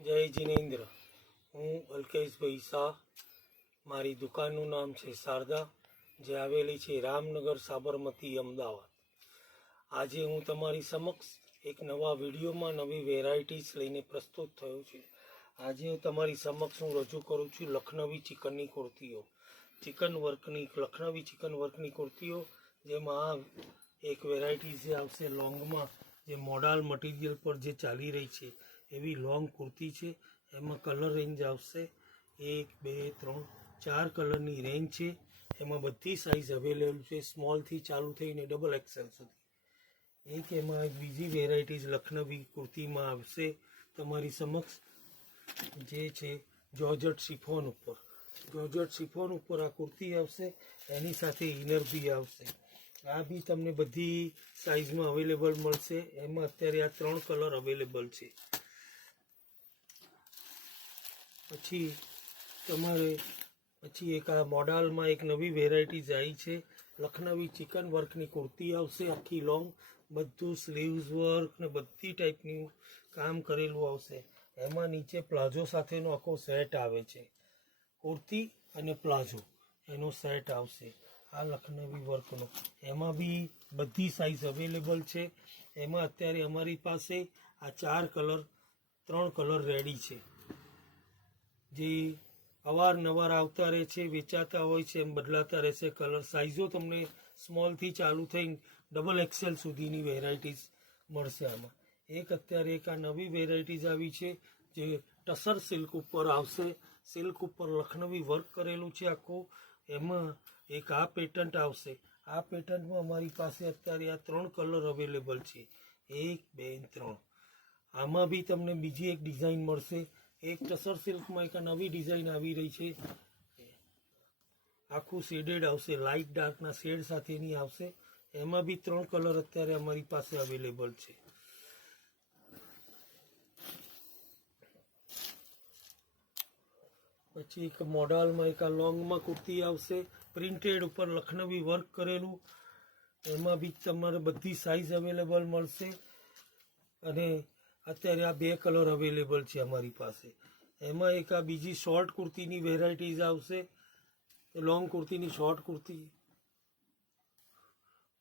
જય જિનેન્દ્ર। હું અલ્કેશભાઈ શાહ। મારી દુકાનનું નામ છે શારદા, જે આવેલી છે રામનગર, સાબરમતી, અમદાવાદ। આજે હું તમારી સમક્ષ એક નવા વિડીયોમાં નવી વેરાયટીઝ લઈને પ્રસ્તુત થયો છું। આજે તમારી સમક્ષ હું રજૂ કરું છું લખનવી ચિકનની કુર્તીઓ, લખનવી ચિકન વર્કની કુર્તીઓ, જેમાં આ એક વેરાયટી જે આવશે લોંગમાં, જે મોડાલ મટીરિયલ પર જે ચાલી રહી છે એવી લોંગ કુર્તી છે। એમાં કલર રેન્જ આવશે 1 2 3 4 કલરની રેન્જ છે। એમાં બધી સાઇઝ અવેલેબલ છે, સ્મોલથી ચાલુ થઈને ડબલ એક્સેલ સુધી। એક એમાં બીજી વેરાયટીઝ લખનવી કુર્તીમાં આવશે તમારી સમક્ષ, જે છે જોર્જટ શિફોન ઉપર આ કુર્તી આવશે। એની સાથે ઇનર બી આવશે। આ બી તમને બધી સાઇઝમાં અવેલેબલ મળશે। એમાં અત્યારે આ 3 કલર અવેલેબલ છે। પછી એક આ મોડાલમાં એક નવી વેરાયટીઝ આવી છે, લખનવી ચિકન વર્કની કુર્તી આવશે, આખી લોંગ, બધું સ્લીવ્સ વર્ક ને બધી ટાઈપનું કામ કરેલું આવશે। એમાં નીચે પ્લાઝો સાથેનો આખો સેટ આવે છે, કુર્તી અને પ્લાઝો એનો સેટ આવશે આ લખનવી વર્કનો। એમાં બી બધી સાઇઝ અવેલેબલ છે। એમાં અત્યારે અમારી પાસે આ 3 કલર રેડી છે, જે અવારનવાર આવતા રહે છે, વેચાતા હોય છે, એમ બદલાતા રહેશે કલર। સાઇઝો તમને સ્મોલથી ચાલુ થઈને ડબલ એક્સેલ સુધીની વેરાયટીઝ મળશે આમાં। અત્યારે એક આ નવી વેરાયટીઝ આવી છે, જે ટસર સિલ્ક ઉપર આવશે। સિલ્ક ઉપર લખનવી વર્ક કરેલું છે આખું। એમાં એક આ પેટન્ટ આવશે। આ પેટન્ટમાં અમારી પાસે અત્યારે આ 3 કલર અવેલેબલ છે, 1 2 3। આમાં બી તમને બીજી એક ડિઝાઇન મળશે। એક ટસર સિલ્કમાં એક નવી ડિઝાઇન આવી રહી છે, આખું શેડેડ આવશે, લાઇટ ડાર્કના શેડ સાથેની આવશે। એમાં બી 3 કલર અત્યારે અમારી પાસે અવેલેબલ છે। પછી એક મોડાલમાં એક આ લોંગમાં કુર્તી આવશે, પ્રિન્ટેડ ઉપર લખનવી વર્ક કરેલું। એમાં બી તમારે બધી સાઇઝ અવેલેબલ મળશે। અને અત્યારે આ 2 કલર અવેલેબલ છે અમારી પાસે। એમાં એક આ બીજી શોર્ટ કુર્તીની વેરાયટીઝ આવશે, લોંગ કુર્તીની શોર્ટ કુર્તી,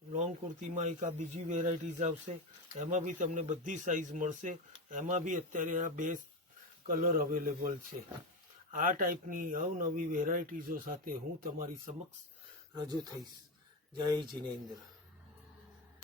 લોંગ કુર્તીમાં એક આ બીજી વેરાયટીઝ આવશે। એમાં બી તમને બધી સાઇઝ મળશે। એમાં બી અત્યારે આ 2 કલર અવેલેબલ છે। આ ટાઈપની અવનવી વેરાયટીઝો સાથે હું તમારી સમક્ષ રજૂ થઈશ। જય જિનેન્દ્ર।